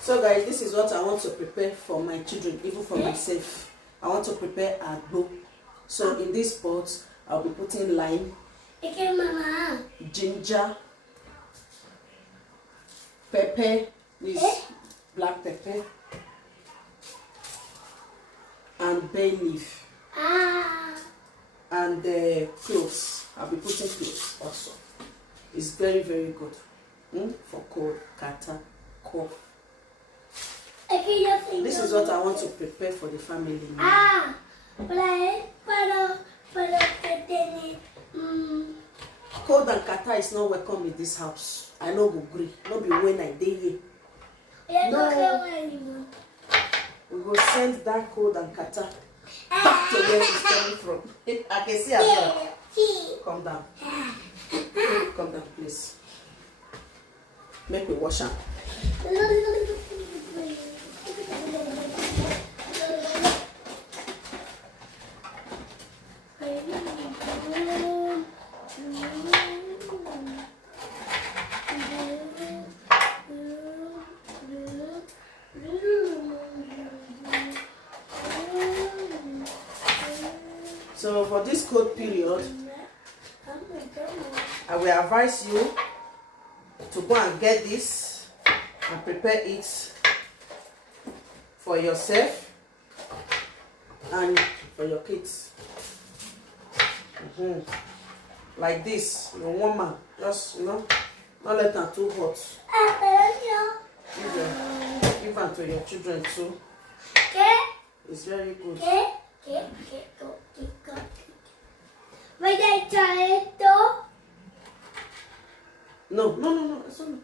So guys, this is what I want to prepare for my children, even for myself. I want to prepare agbo. So in this pot, I'll be putting lime, ginger, pepper, this black pepper, and bay leaf, and cloves. I'll be putting cloves also. It's very, very good for cold, catarrh, cough. This is what I want to prepare for the family. Cold and catarrh is not welcome in this house. I know go agree. Not be when I dey here. No. We will send that cold and catarrh back to where it's coming from. I can see her. Calm down. Calm down, please. Make me wash her. So for this cold period, I will advise you to go and get this and prepare it for yourself and for your kids. Like this, your woman, just not let them too hot. Give them to your children too. It's very good. No. It's only.